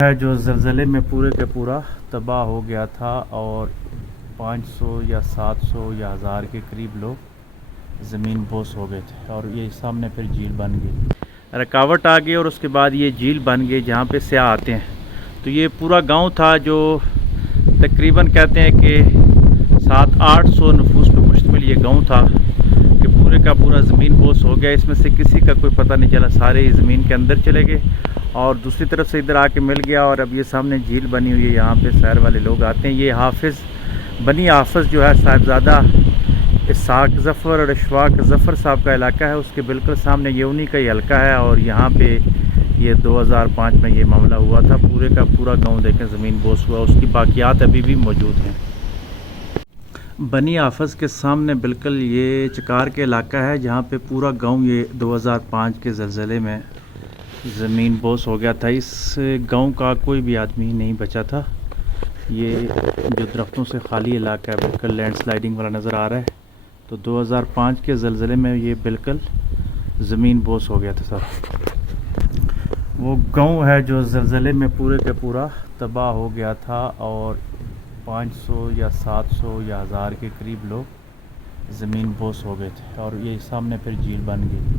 ہے جو زلزلے میں پورے کے پورا تباہ ہو گیا تھا اور 500 یا 700 یا 1000 کے قریب لوگ زمین بوس ہو گئے تھے اور یہ سامنے پھر جھیل بن گئی، رکاوٹ آ گئی اور اس کے بعد یہ جھیل بن گئی جہاں پہ سیاح آتے ہیں۔ تو یہ پورا گاؤں تھا جو تقریباً کہتے ہیں کہ 700-800 نفوس پہ مشتمل یہ گاؤں تھا کہ پورے کا پورا زمین بوس ہو گیا۔ اس میں سے کسی کا کوئی پتہ نہیں چلا، سارے زمین کے اندر چلے گئے اور دوسری طرف سے ادھر آ کے مل گیا۔ اور اب یہ سامنے جھیل بنی ہوئی ہے، یہاں پہ سیر والے لوگ آتے ہیں۔ یہ حافظ بنی حافظ جو ہے صاحبزادہ اسحاق ظفر اور اشفاق ظفر صاحب کا علاقہ ہے، اس کے بالکل سامنے یہ انہی کا ہی حلقہ ہے اور یہاں پہ یہ 2005 میں یہ معاملہ ہوا تھا۔ پورے کا پورا گاؤں دیکھیں زمین بوس ہوا، اس کی باقیات ابھی بھی موجود ہیں۔ بنی حافظ کے سامنے بالکل یہ چکار کے علاقہ ہے جہاں پہ پورا گاؤں یہ 2005 کے زلزلے میں زمین بوس ہو گیا تھا۔ اس گاؤں کا کوئی بھی آدمی نہیں بچا تھا۔ یہ جو درختوں سے خالی علاقہ ہے بالکل لینڈ سلائیڈنگ والا نظر آ رہا ہے۔ تو 2005 کے زلزلے میں یہ بالکل زمین بوس ہو گیا تھا سب۔ وہ گاؤں ہے جو زلزلے میں پورے کے پورا تباہ ہو گیا تھا اور 500 یا 700 یا 1000 کے قریب لوگ زمین بوس ہو گئے تھے اور یہ سامنے پھر جھیل بن گئی۔